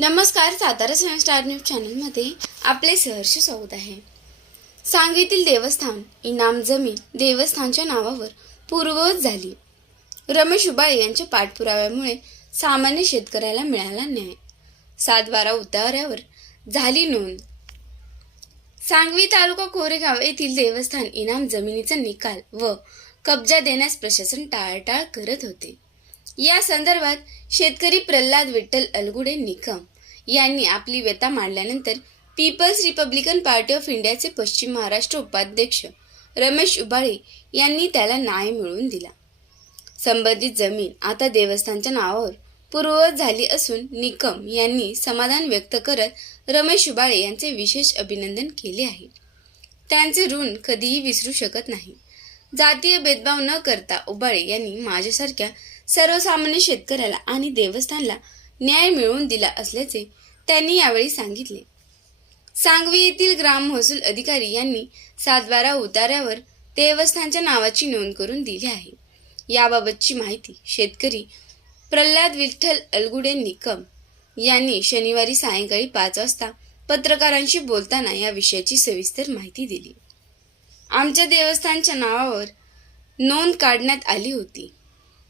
नमस्कार सातारा सन star news चॅनलमध्ये आपले सहर्ष स्वागत आहे. सांगवीतील देवस्थान इनाम जमीन देवस्थानच्या नावावर पूर्ववत झाली. रमेश उबाळे यांच्या पाठपुराव्यामुळे सामान्य शेतकऱ्याला मिळाला न्याय. सातबारा उतार्यावर झाली नोंद. सांगवी तालुका कोरेगाव येथील देवस्थान इनाम जमिनीचा निकाल व कब्जा देण्यास प्रशासन टाळाटाळ करत होते. या संदर्भात शेतकरी प्रल्हाद विठ्ठल अलगुडे निकम यांनी आपली व्यथा मांडल्यानंतर पीपल्स रिपब्लिकन पार्टी ऑफ इंडियाचे पश्चिम महाराष्ट्र उपाध्यक्ष रमेश उबाळे यांनी त्याला न्याय मिळवून दिला. संबंधित जमीन आता देवस्थानच्या नावावर पूर्ववत झाली असून निकम यांनी समाधान व्यक्त करत रमेश उबाळे यांचे विशेष अभिनंदन केले आहे. त्यांचे ऋण कधीही विसरू शकत नाही. जातीय भेदभाव न करता उबाळे यांनी माझ्यासारख्या सर्वसामान्य शेतकऱ्याला आणि देवस्थानला न्याय मिळवून दिला असल्याचे त्यांनी यावेळी सांगितले. सांगवी येथील ग्राम महसूल अधिकारी यांनी सातबारा उतार्यावर देवस्थानच्या नावाची नोंद करून दिली आहे. याबाबतची माहिती शेतकरी प्रल्हाद विठ्ठल अलगुडे निकम यांनी शनिवारी सायंकाळी पाच वाजता पत्रकारांशी बोलताना या विषयाची सविस्तर माहिती दिली. आमच्या देवस्थानच्या नावावर नोंद काढण्यात आली होती.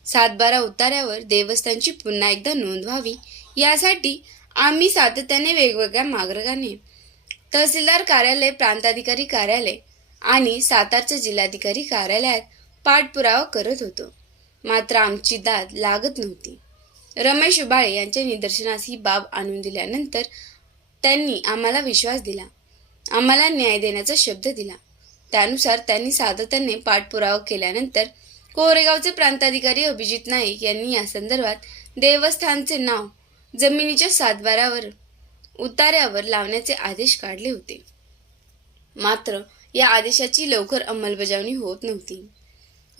सातबारा उतार्यावर देवस्थानची पुन्हा एकदा नोंद व्हावी. यासाठी आम्ही सातत्याने वेगवेगळ्या मार्गाने तहसीलदार कार्यालय प्रांताधिकारी कार्यालय आणि सातारच्या जिल्हाधिकारी कार्यालयात पाठपुरावा करत होतो. मात्र आमची दाद लागत नव्हती. रमेश उबाळे यांच्या निदर्शनास ही बाब आणून दिल्यानंतर त्यांनी आम्हाला विश्वास दिला. आम्हाला न्याय देण्याचा शब्द दिला. त्यानुसार त्यांनी सातत्याने पाठपुरावा केल्यानंतर कोरेगावचे प्रांताधिकारी अभिजित नाईक यांनी या संदर्भात देवस्थानचे नाव जमिनीच्या सातबारावर उतार्यावर लावण्याचे आदेश काढले होते. मात्र या आदेशाची लवकर अंमलबजावणी होत नव्हती.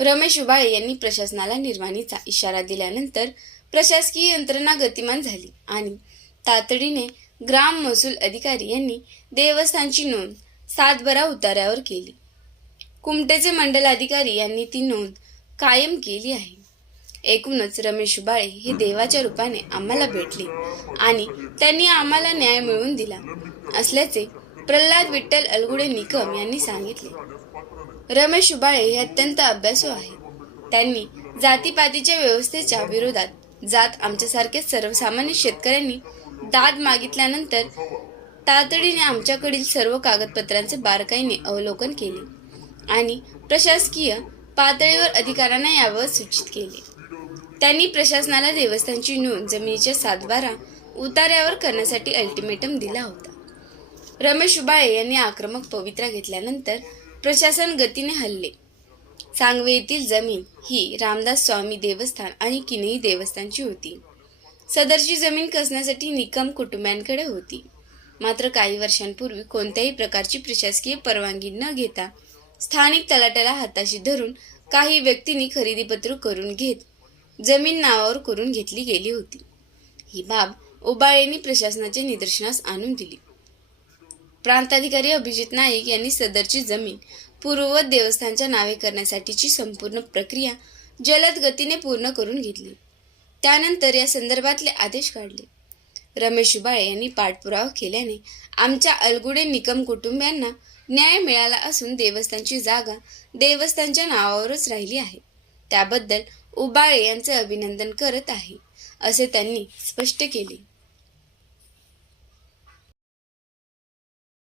रमेश उबाळे यांनी प्रशासनाला निर्वाणीचा इशारा दिल्यानंतर प्रशासकीय यंत्रणा गतिमान झाली आणि तातडीने ग्राम महसूल अधिकारी यांनी देवस्थानची नोंद सातबारा उतार्यावर केली. कुमटेचे मंडलाधिकारी यांनी ती नोंद कायम केली आहे. एकूणच रमेश बाळे हे देवाच्या रूपाने आम्हाला भेटले आणि त्यांनी आम्हाला न्याय मिळवून दिला असल्याचे प्रल्हाद विठ्ठल अलगुडे निकम यांनी सांगितले. रमेश बाळे हे अत्यंत अभ्यासू आहे त्यांनी जातीपातीच्या व्यवस्थेच्या विरोधात जात आमच्यासारखे सर्वसामान्य शेतकऱ्यांनी दाद मागितल्यानंतर तातडीने आमच्याकडील सर्व कागदपत्रांचे बारकाईने अवलोकन केले आणि प्रशासकीय पातळीवर अधिकाऱ्यांना यावर सूचित केले. त्यांनी प्रशासनाला देवस्थानची नोंद जमिनीच्या सातबारा उतार्यावर करण्यासाठी अल्टिमेटम दिला होता. रमेश उबाळे यांनी आक्रमक पवित्रा घेतल्यानंतर प्रशासन गतीने हल्ले. सांगवे येथील जमीन ही रामदास स्वामी देवस्थान आणि किनई देवस्थानची होती. सदरची जमीन कसण्यासाठी निकम कुटुंबियांकडे होती. मात्र काही वर्षांपूर्वी कोणत्याही प्रकारची प्रशासकीय परवानगी न घेता स्थानिक तलाट्याला हाताशी धरून काही व्यक्तींनी खरेदीपत्र करून घेत जमीन नावावर करून घेतली गेली होती. ही बाब ओबाळेंनी प्रशासनाचे निदर्शनास आणून दिली. प्रांताधिकारी अभिजित नाईक यांनी सदरची जमीन पूर्ववत देवस्थानच्या नावे करण्यासाठीची संपूर्ण प्रक्रिया जलद गतीने पूर्ण करून घेतली. त्यानंतर या संदर्भातले आदेश काढले. रमेश उबाळे यांनी पाठपुरावा केल्याने आमच्या अलगुडे निकम कुटुंबियांना न्याय मिळाला असून देवस्थानची जागा देवस्थानच्या नावावरच राहिली आहे. त्याबद्दल उबाळे यांचे अभिनंदन करत आहे असे त्यांनी स्पष्ट केले.